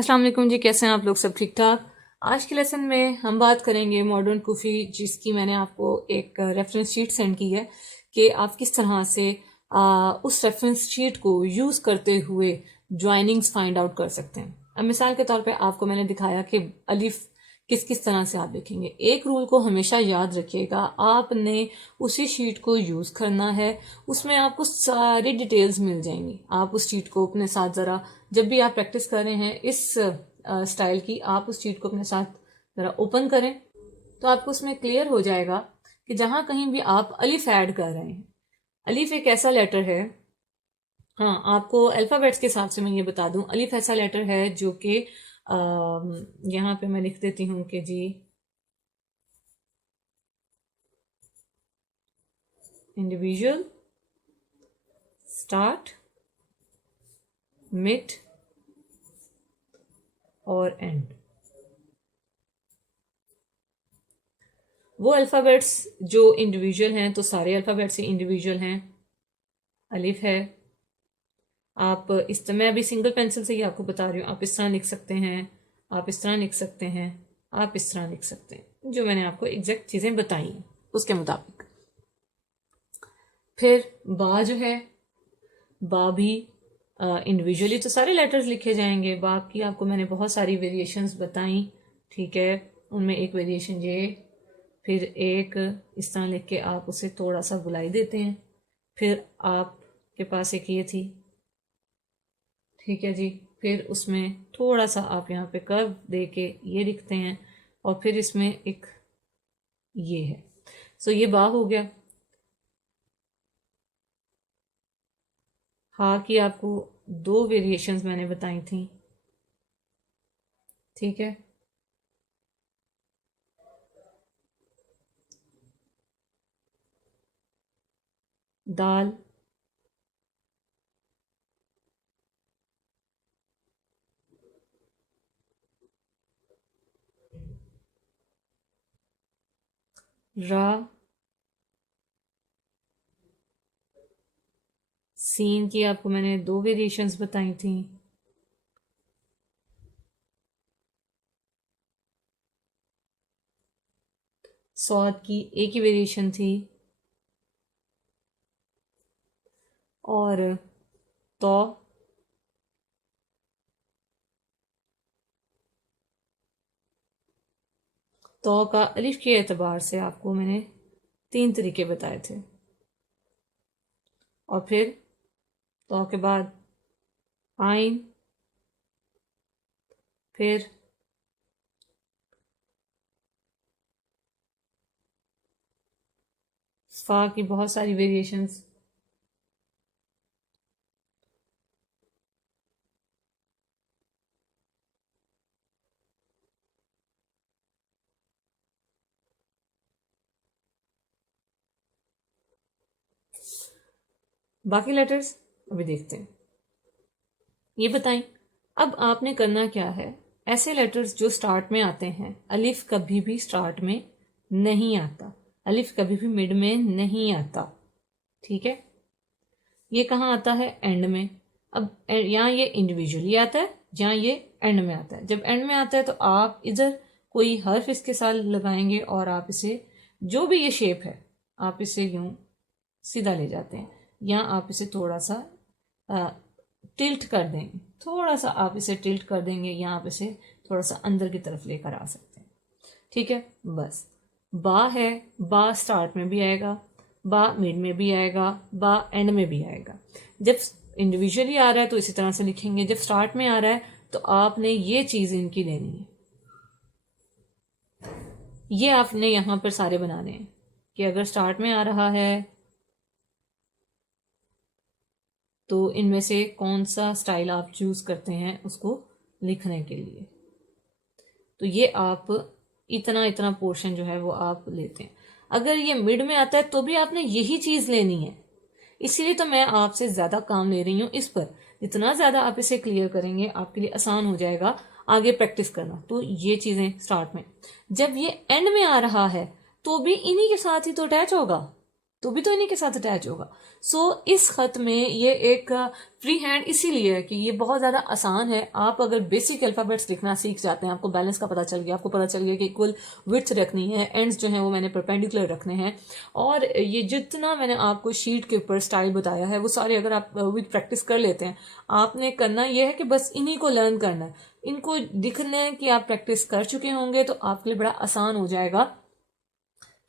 अस्सलाम वालेकुम जी, कैसे हैं आप लोग? सब ठीक ठाक। आज के लेसन में हम बात करेंगे मॉडर्न कुफी, जिसकी मैंने आपको एक रेफरेंस शीट सेंड की है कि आप किस तरह से उस रेफरेंस शीट को यूज़ करते हुए ज्वाइनिंग्स फाइंड आउट कर सकते हैं। अब मिसाल के तौर पे आपको मैंने दिखाया कि अलिफ किस किस तरह से आप लिखेंगे। एक रूल को हमेशा याद रखिएगा, आपने उसी शीट को यूज़ करना है, उसमें आपको सारी डिटेल्स मिल जाएंगी। आप उस शीट को अपने साथ ज़रा, जब भी आप प्रैक्टिस कर रहे हैं इस स्टाइल की, आप उस शीट को अपने साथ ज़रा ओपन करें तो आपको उसमें क्लियर हो जाएगा कि जहाँ कहीं भी आप अलिफ ऐड कर रहे हैं। अलिफ एक ऐसा लेटर है, हाँ आपको अल्फ़ाबेट्स के हिसाब से मैं ये बता दूं, अलिफ ऐसा लेटर है जो कि यहाँ पे मैं लिख देती हूँ कि जी इंडिविजुअल, स्टार्ट, मिड और एंड। वो अल्फ़ाबेट्स जो इंडिविजुअल हैं, तो सारे अल्फ़ाबेट्स ही इंडिविजुअल हैं। अलिफ है, आप इस तरह, मैं अभी सिंगल पेंसिल से ही आपको बता रही हूँ, आप इस तरह लिख सकते हैं, आप इस तरह लिख सकते हैं, आप इस तरह लिख सकते हैं, जो मैंने आपको एग्जैक्ट चीज़ें बताई हैं उसके मुताबिक। फिर बा जो है, बा भी इंडिविजुअली तो सारे लेटर्स लिखे जाएंगे। बा की आपको मैंने बहुत सारी वेरिएशंस बताई, ठीक है। उनमें एक वेरिएशन ये, फिर एक इस तरह लिख के आप उसे थोड़ा सा बुलाई देते हैं। फिर आपके पास एक ये थी, ठीक है जी। फिर उसमें थोड़ा सा आप यहाँ पे कर्व दे के ये लिखते हैं, और फिर इसमें एक ये है। सो ये बा हो गया। हा की आपको दो वेरिएशंस मैंने बताई थी, ठीक है। दाल, रा, सीन की आपको मैंने दो वेरिएशंस बताई थी, सौद की एक ही वेरिएशन थी, और तो का अलिफ के एतबार से आपको मैंने 3 तरीके बताए थे। और फिर तो के बाद आइन, फिर फा की बहुत सारी वेरिएशंस, बाकी लेटर्स अभी देखते हैं। ये बताएं, अब आपने करना क्या है। ऐसे लेटर्स जो स्टार्ट में आते हैं, अलिफ कभी भी स्टार्ट में नहीं आता, अलिफ कभी भी मिड में नहीं आता, ठीक है। ये कहाँ आता है? एंड में। अब यहाँ ये इंडिविजुअली आता है, जहाँ ये एंड में आता है। जब एंड में आता है तो आप इधर कोई हर्फ इसके साथ लगाएंगे और आप इसे, जो भी ये शेप है, आप इसे यूं सीधा ले जाते हैं, या आप इसे थोड़ा सा टिल्ट कर देंगे, थोड़ा सा आप इसे टिल्ट कर देंगे, या आप इसे थोड़ा सा अंदर की तरफ लेकर आ सकते हैं, ठीक है। बस बा है, बा स्टार्ट में भी आएगा, बा मिड में भी आएगा, बा एंड में भी आएगा। जब इंडिविजुअली आ रहा है तो इसी तरह से लिखेंगे, जब स्टार्ट में आ रहा है तो आपने ये चीज इनकी लेनी है। ये आपने यहां पर सारे बनाने हैं कि अगर स्टार्ट में आ रहा है तो इनमें से कौन सा स्टाइल आप चूज करते हैं उसको लिखने के लिए। तो ये आप इतना इतना पोर्शन जो है वो आप लेते हैं। अगर ये मिड में आता है तो भी आपने यही चीज लेनी है, इसीलिए तो मैं आपसे ज्यादा काम ले रही हूँ इस पर। जितना ज्यादा आप इसे क्लियर करेंगे आपके लिए आसान हो जाएगा आगे प्रैक्टिस करना। तो ये चीजें स्टार्ट में, जब ये एंड में आ रहा है तो भी इन्हीं के साथ ही तो अटैच होगा। तो भी तो इन्हीं के साथ अटैच होगा। सो इस खत में ये एक फ्री हैंड इसीलिए है कि ये बहुत ज़्यादा आसान है। आप अगर बेसिक अल्फ़ाबेट्स लिखना सीख जाते हैं, आपको बैलेंस का पता चल गया, आपको पता चल गया कि इक्वल विड्थ रखनी है, एंड्स जो हैं वो मैंने परपेंडिकुलर रखने हैं, और ये जितना मैंने आपको शीट के ऊपर स्टाइल बताया है वो सारे अगर आप विद प्रैक्टिस कर लेते हैं, आपने करना ये है कि बस इन्हीं को लर्न करना है, इनको दिखना है कि आप प्रैक्टिस कर चुके होंगे, तो आपके लिए बड़ा आसान हो जाएगा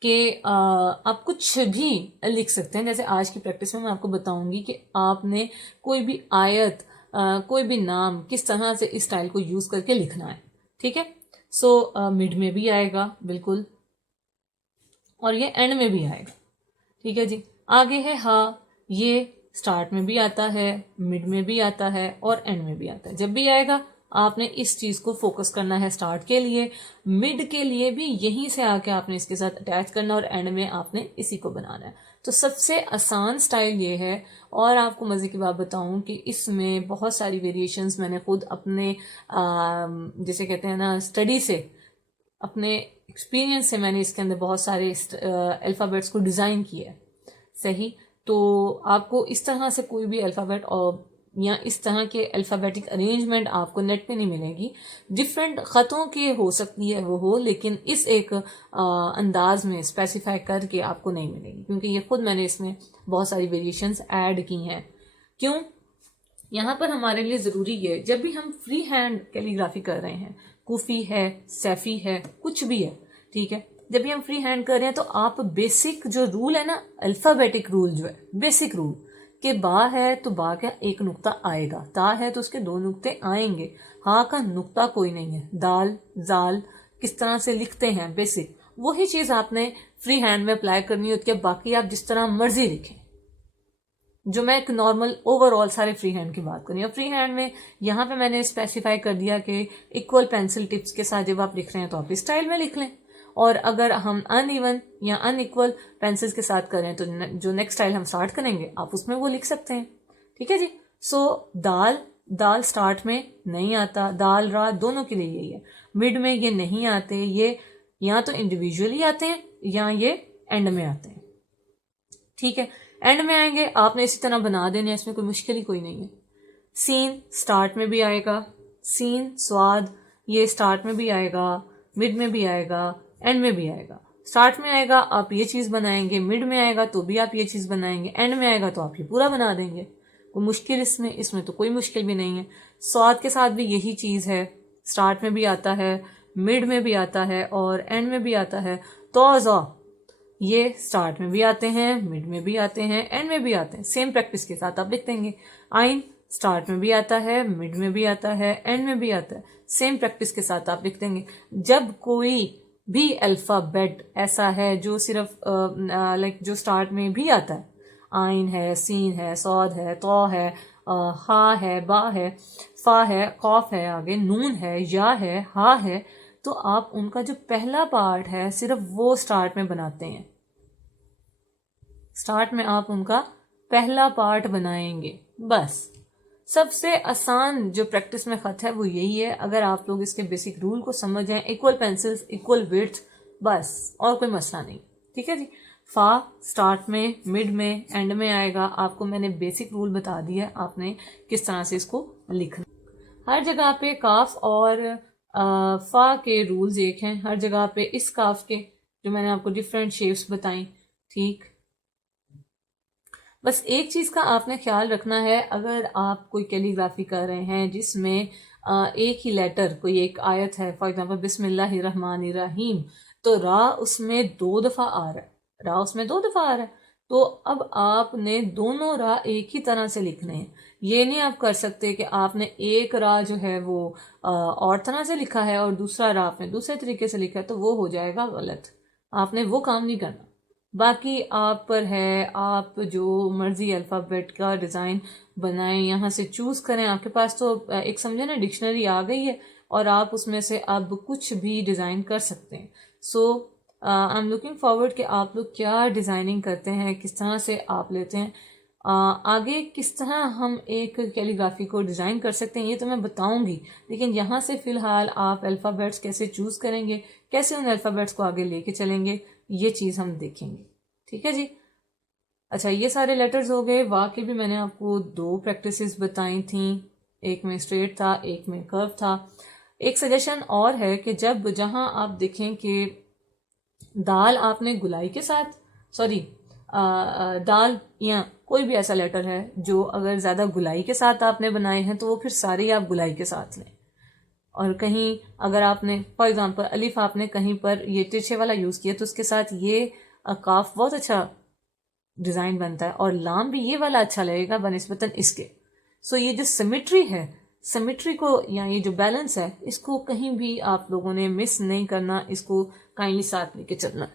कि आप कुछ भी लिख सकते हैं। जैसे आज की प्रैक्टिस में मैं आपको बताऊंगी कि आपने कोई भी आयत, कोई भी नाम किस तरह से इस स्टाइल को यूज करके लिखना है। ठीक है, सो मिड में भी आएगा बिल्कुल, और ये एंड में भी आएगा। ठीक है जी, आगे है हा, ये स्टार्ट में भी आता है, मिड में भी आता है और एंड में भी आता है। जब भी आएगा आपने इस चीज को फोकस करना है स्टार्ट के लिए, मिड के लिए भी यहीं से आके आपने इसके साथ अटैच करना, और एंड में आपने इसी को बनाना है। तो सबसे आसान स्टाइल ये है। और आपको मजे की बात बताऊं कि इसमें बहुत सारी वेरिएशंस मैंने खुद अपने जैसे कहते हैं ना स्टडी से, अपने एक्सपीरियंस से मैंने इसके अंदर बहुत सारे अल्फ़ाबेट्स को डिज़ाइन किया है। सही, तो आपको इस तरह से कोई भी अल्फ़ाबेट और या इस तरह के अल्फ़ाबेटिक अरेंजमेंट आपको नेट पे नहीं मिलेगी। डिफरेंट ख़तों के हो सकती है वो हो, लेकिन इस एक अंदाज में स्पेसिफाई करके आपको नहीं मिलेगी, क्योंकि ये खुद मैंने इसमें बहुत सारी वेरिएशंस ऐड की हैं। क्यों? यहाँ पर हमारे लिए ज़रूरी है, जब भी हम फ्री हैंड कैलीग्राफी कर रहे हैं, कुफी है, सैफी है, कुछ भी है, ठीक है, जब भी हम फ्री हैंड कर रहे हैं तो आप बेसिक जो रूल है ना, अल्फाबेटिक रूल जो है, बेसिक रूल कि बा है तो बा का एक नुक्ता आएगा, ता है तो उसके दो नुक्ते आएंगे, हा का नुक्ता कोई नहीं है, दाल जाल किस तरह से लिखते हैं बेसिक, वही चीज आपने फ्री हैंड में अप्लाई करनी होती है। बाकी आप जिस तरह मर्जी लिखें, जो मैं एक नॉर्मल ओवरऑल सारे फ्री हैंड की बात करी। और फ्री हैंड में यहाँ पे मैंने स्पेसिफाई कर दिया कि इक्वल पेंसिल टिप्स के साथ जब आप लिख रहे हैं तो आप इस स्टाइल में लिख लें, और अगर हम अनइवन या अनइक्वल पेंसिल्स के साथ करें तो जो नेक्स्ट स्टाइल हम स्टार्ट करेंगे आप उसमें वो लिख सकते हैं। ठीक है जी। सो दाल, दाल स्टार्ट में नहीं आता, दाल रा दोनों के लिए यही है। मिड में ये नहीं आते, ये या तो इंडिविजुअली आते हैं या ये एंड में आते हैं। ठीक है, एंड में आएंगे आपने इसी तरह बना देने हैं, इसमें कोई मुश्किल ही कोई नहीं है। सीन स्टार्ट में भी आएगा, सीन स्वाद ये स्टार्ट में भी आएगा, मिड में भी आएगा, एंड में भी आएगा। स्टार्ट में आएगा आप ये चीज बनाएंगे, मिड में आएगा तो भी आप ये चीज बनाएंगे, एंड में आएगा तो आप ये पूरा बना देंगे। कोई मुश्किल इसमें तो कोई मुश्किल भी नहीं है। स्वाद के साथ भी यही चीज है, स्टार्ट में भी आता है, मिड में भी आता है और एंड में भी आता है। तो ये स्टार्ट में भी आते हैं, मिड में भी आते हैं, एंड में भी आते हैं। सेम प्रैक्टिस के साथ आप लिख देंगे। आइन स्टार्ट में भी आता है, मिड में भी आता है, एंड में भी आता है। सेम प्रैक्टिस के साथ आप लिख देंगे। जब कोई भी अल्फाबेट ऐसा है जो सिर्फ लाइक जो स्टार्ट में भी आता है, आइन है, सीन है, सौद है, तो है, हा है, बा है, फा है, कौफ है, आगे नून है, या है, हा है, तो आप उनका जो पहला पार्ट है सिर्फ वो स्टार्ट में बनाते हैं। स्टार्ट में आप उनका पहला पार्ट बनाएंगे बस। सबसे आसान जो प्रैक्टिस में खत है वो यही है। अगर आप लोग इसके बेसिक रूल को समझ जाएं, इक्वल पेंसिल्स, इक्वल विड्थ, बस और कोई मसला नहीं। ठीक है जी। फा स्टार्ट में, मिड में, एंड में आएगा। आपको मैंने बेसिक रूल बता दिया, आपने किस तरह से इसको लिखना। हर जगह पे काफ और फा के रूल्स एक हैं। हर जगह पे इस काफ के जो मैंने आपको डिफरेंट शेप्स बताई, ठीक। बस एक चीज का आपने ख्याल रखना है, अगर आप कोई कैलीग्राफी कर रहे हैं जिसमें एक ही लेटर, कोई एक आयत है, फॉर एग्जांपल बिस्मिल्लाहिर्रहमानिर्रहीम, तो रा उसमें 2 दफा आ रहा है, रा उसमें 2 दफा आ रहा है, तो अब आपने दोनों रा एक ही तरह से लिखने हैं। ये नहीं आप कर सकते कि आपने एक रा जो है वो और तरह से लिखा है और दूसरा रा आपने दूसरे तरीके से लिखा है, तो वो हो जाएगा गलत। आपने वो काम नहीं करना। बाकी आप पर है, आप जो मर्जी अल्फ़ाबेट का डिज़ाइन बनाएं, यहाँ से चूज करें। आपके पास तो एक समझे ना डिक्शनरी आ गई है और आप उसमें से अब कुछ भी डिज़ाइन कर सकते हैं। सो आई एम लुकिंग फॉरवर्ड कि आप लोग क्या डिज़ाइनिंग करते हैं, किस तरह से आप लेते हैं। आगे किस तरह हम एक कैलीग्राफी को डिज़ाइन कर सकते हैं ये तो मैं बताऊंगी, लेकिन यहाँ से फ़िलहाल आप अल्फ़ाबेट्स कैसे चूज़ करेंगे, कैसे उन अल्फ़ाबेट्स को आगे लेके चलेंगे, ये चीज़ हम देखेंगे। ठीक है जी। अच्छा, ये सारे लेटर्स हो गए। वाक्य भी मैंने आपको 2 प्रैक्टिसेस बताई थी, एक में स्ट्रेट था, एक में कर्व था। एक सजेशन और है कि जब जहां आप देखें कि दाल आपने गुलाई के साथ, सॉरी, दाल या कोई भी ऐसा लेटर है जो अगर ज़्यादा गुलाई के साथ आपने बनाए हैं तो वो फिर सारे आप गुलाई के साथ लें। और कहीं अगर आपने फॉर एग्जांपल अलिफ आपने कहीं पर ये तिरछे वाला यूज़ किया तो उसके साथ ये काफ बहुत अच्छा डिज़ाइन बनता है, और लाम भी ये वाला अच्छा लगेगा बनिस्बतन इसके। सो ये जो सिमेट्री है, सिमेट्री को या ये जो बैलेंस है, इसको कहीं भी आप लोगों ने मिस नहीं करना, इसको काइंडली साथ लेके चलना।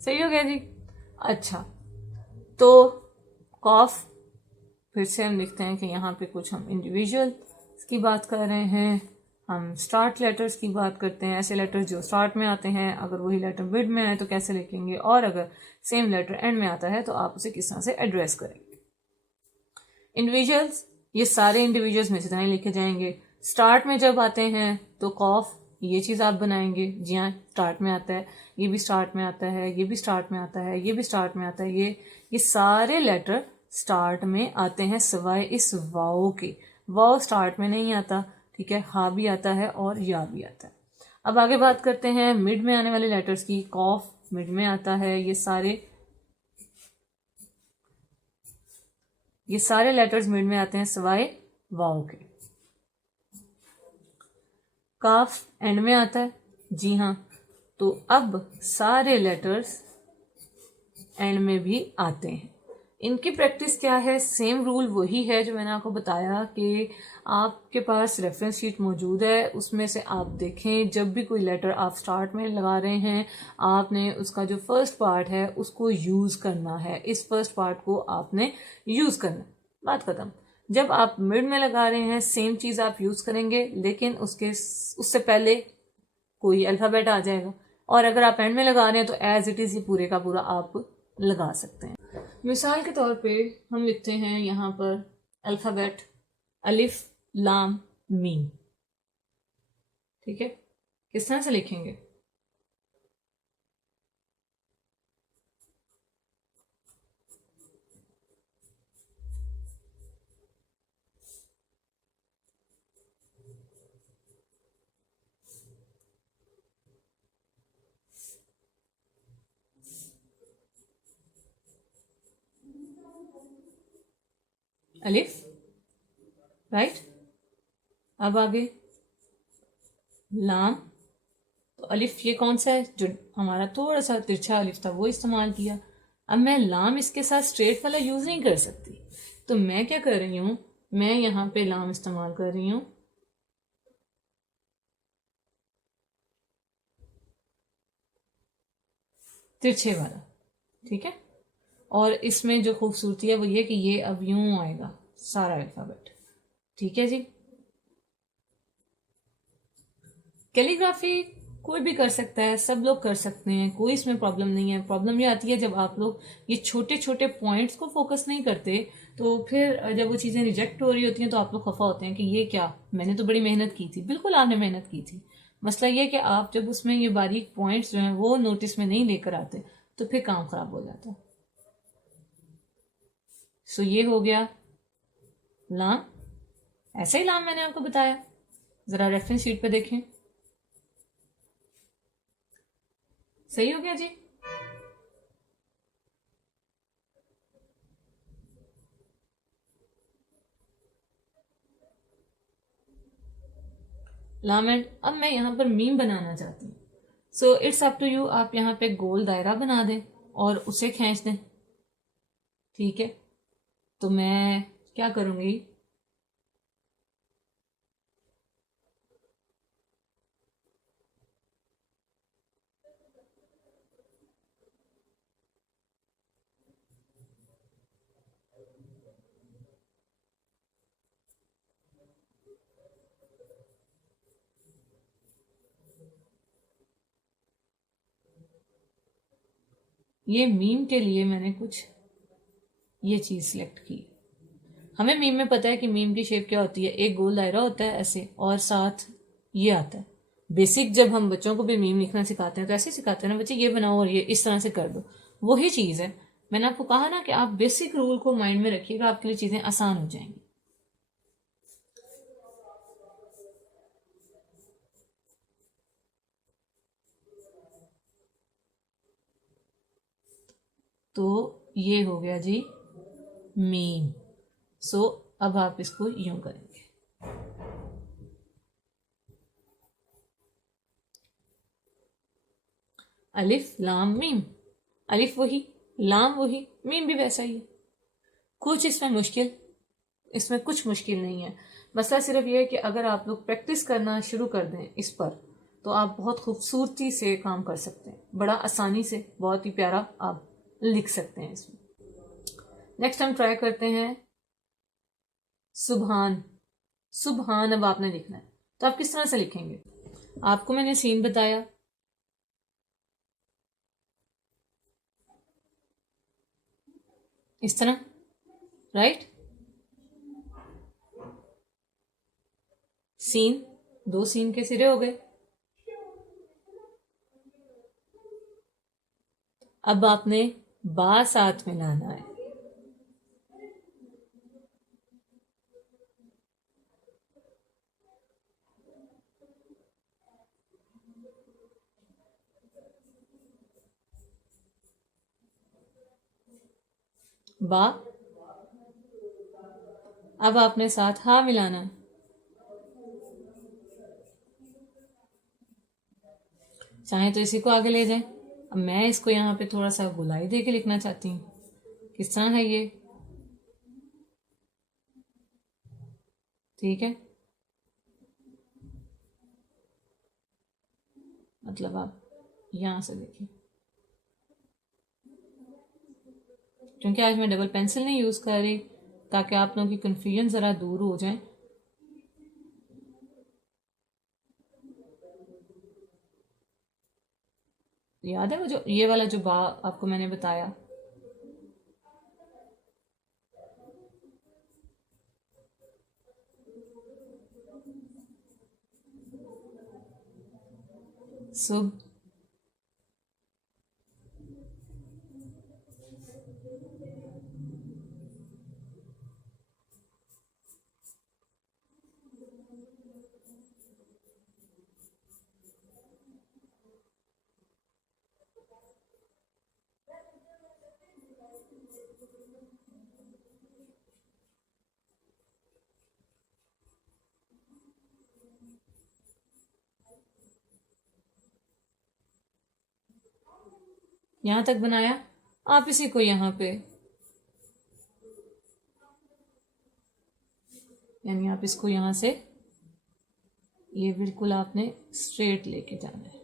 सही हो गया जी। अच्छा, तो कॉफ फिर से हम लिखते हैं कि यहाँ पे कुछ हम इंडिविजुअल की बात कर रहे हैं, हम स्टार्ट लेटर्स की बात करते हैं, ऐसे लेटर्स जो स्टार्ट में आते हैं, अगर वही लेटर मिड में आए तो कैसे लिखेंगे, और अगर सेम लेटर एंड में आता है तो आप उसे किस तरह से एड्रेस करेंगे। इंडिविजुअल्स, ये सारे इंडिविजुअल्स में से तरह लिखे जाएंगे। स्टार्ट में जब आते हैं तो कॉफ, ये चीज़ आप बनाएंगे, जी हाँ स्टार्ट में आता है, ये भी स्टार्ट में आता है, ये भी स्टार्ट में आता है, ये भी स्टार्ट में आता है, ये सारे लेटर स्टार्ट में आते हैं सिवाय इस वाओ के। वाओ स्टार्ट में नहीं आता, ठीक है, हा भी आता है और या भी आता है। अब आगे बात करते हैं मिड में आने वाले लेटर्स की। कॉफ मिड में आता है, ये सारे लेटर्स मिड में आते हैं सिवाय वाओ के। काफ एंड में आता है, जी हाँ, तो अब सारे लेटर्स एंड में भी आते हैं। इनकी प्रैक्टिस क्या है, सेम रूल वही है जो मैंने आपको बताया कि आपके पास रेफरेंस शीट मौजूद है, उसमें से आप देखें जब भी कोई लेटर आप स्टार्ट में लगा रहे हैं, आपने उसका जो फर्स्ट पार्ट है उसको यूज़ करना है, इस फर्स्ट पार्ट को आपने यूज़ करना है, बात खत्म। जब आप मिड में लगा रहे हैं सेम चीज़ आप यूज़ करेंगे, लेकिन उससे पहले कोई अल्फ़ाबेट आ जाएगा, और अगर आप एंड में लगा रहे हैं तो एज इट इज़ ये पूरे का पूरा आप लगा सकते हैं। मिसाल के तौर पे हम लिखते हैं यहाँ पर अल्फ़ाबेट अलिफ लाम मीम, ठीक है, किस तरह से लिखेंगे? अलिफ, राइट। अब आगे लाम, तो अलिफ ये कौन सा है जो हमारा थोड़ा सा तिरछा अलिफ था वो इस्तेमाल किया। अब मैं लाम इसके साथ स्ट्रेट वाला यूज़ नहीं कर सकती, तो मैं क्या कर रही हूँ, मैं यहाँ पे लाम इस्तेमाल कर रही हूँ तिरछे वाला, ठीक है। और इसमें जो खूबसूरती है वो ये कि ये अब यूं आएगा सारा अल्फ़ाबेट, ठीक है जी। कैलीग्राफी कोई भी कर सकता है, सब लोग कर सकते हैं, कोई इसमें प्रॉब्लम नहीं है। प्रॉब्लम ये आती है जब आप लोग ये छोटे छोटे पॉइंट्स को फोकस नहीं करते, तो फिर जब वो चीज़ें रिजेक्ट हो रही होती हैं तो आप लोग खफा होते हैं कि ये क्या, मैंने तो बड़ी मेहनत की थी। बिल्कुल आपने मेहनत की थी, मसला ये कि आप जब उसमें ये बारीक पॉइंट्स जो हैं वो नोटिस में नहीं लेकर आते तो फिर काम खराब हो जाता है। सो ये हो गया लाम, ऐसे ही लाम मैंने आपको बताया, ज़रा रेफरेंस शीट पे देखें। सही हो गया जी। लामेंट, अब मैं यहाँ पर मीम बनाना चाहती हूँ। So it's up to you, आप यहाँ पे गोल दायरा बना दें और उसे खींच दें, ठीक है। तो मैं क्या करूँगी, ये मीम के लिए मैंने कुछ ये चीज़ सिलेक्ट की। हमें मीम में पता है कि मीम की शेप क्या होती है, एक गोल दायरा होता है ऐसे, और साथ ये आता है। बेसिक जब हम बच्चों को भी मीम लिखना सिखाते हैं तो ऐसे सिखाते हैं ना, बच्चे ये बनाओ और ये इस तरह से कर दो। वही चीज़ है, मैंने आपको कहा ना कि आप बेसिक रूल को माइंड में रखिएगा, आपके लिए चीज़ें आसान हो जाएंगी। तो ये हो गया जी मीम। सो अब आप इसको यूं करेंगे, अलिफ लाम मीम। अलिफ वही, लाम वही, मीम भी वैसा ही है। कुछ इसमें कुछ मुश्किल नहीं है। मसला सिर्फ ये है कि अगर आप लोग प्रैक्टिस करना शुरू कर दें इस पर, तो आप बहुत खूबसूरती से काम कर सकते हैं, बड़ा आसानी से, बहुत ही प्यारा आप लिख सकते हैं इसमें। नेक्स्ट हम ट्राई करते हैं सुबहान। सुबहान अब आपने लिखना है, तो आप किस तरह से लिखेंगे? आपको मैंने सीन बताया, इस तरह, राइट। सीन, दो सीन के सिरे हो गए। अब आपने बा साथ में लाना है। बा, अब आपने साथ हा मिलाना है। चाहे तो इसी को आगे ले जाएं। अब मैं इसको यहाँ पे थोड़ा सा गुलाई दे के लिखना चाहती हूँ। किस तरह है ये? ठीक है, मतलब आप यहाँ से देखिए, क्योंकि आज मैं डबल पेंसिल नहीं यूज़ कर रही, ताकि आप लोगों की कन्फ्यूजन ज़रा दूर हो जाए। याद है वो जो ये वाला जो बा आपको मैंने बताया, सुब, यहाँ तक बनाया। आप इसी को यहाँ पे, यानी आप इसको यहाँ से, ये बिल्कुल आपने स्ट्रेट लेके जाना है।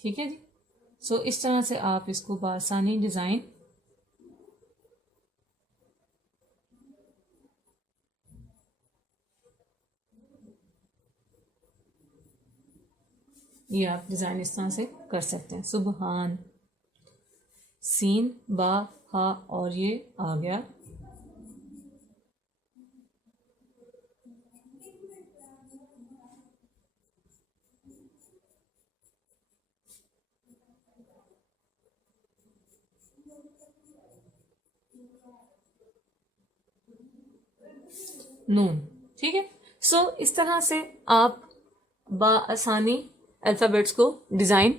ठीक है जी। सो इस तरह से आप इसको बआसानी डिज़ाइन, ये आप डिज़ाइन इस तरह से कर सकते हैं। सुबहान, सीन, बा, हा, और ये आ गया नून। ठीक है। सो इस तरह से आप बआसानी अल्फ़ाबेट्स को डिज़ाइन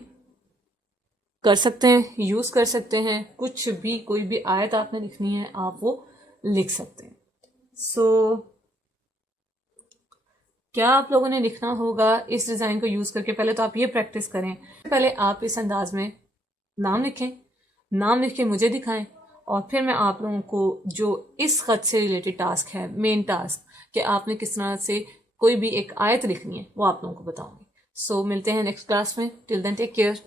कर सकते हैं, यूज़ कर सकते हैं। कुछ भी, कोई भी आयत आपने लिखनी है आप वो लिख सकते हैं। सो क्या आप लोगों ने लिखना होगा इस डिज़ाइन को यूज़ करके? पहले तो आप ये प्रैक्टिस करें, पहले आप इस अंदाज में नाम लिखें, नाम लिख के मुझे दिखाएं, और फिर मैं आप लोगों को जो इस खत से रिलेटेड टास्क है, मेन टास्क, कि आपने किस तरह से कोई भी एक आयत लिखनी है, वो आप लोगों को बताऊंगी। सो मिलते हैं नेक्स्ट क्लास में। Till then take care.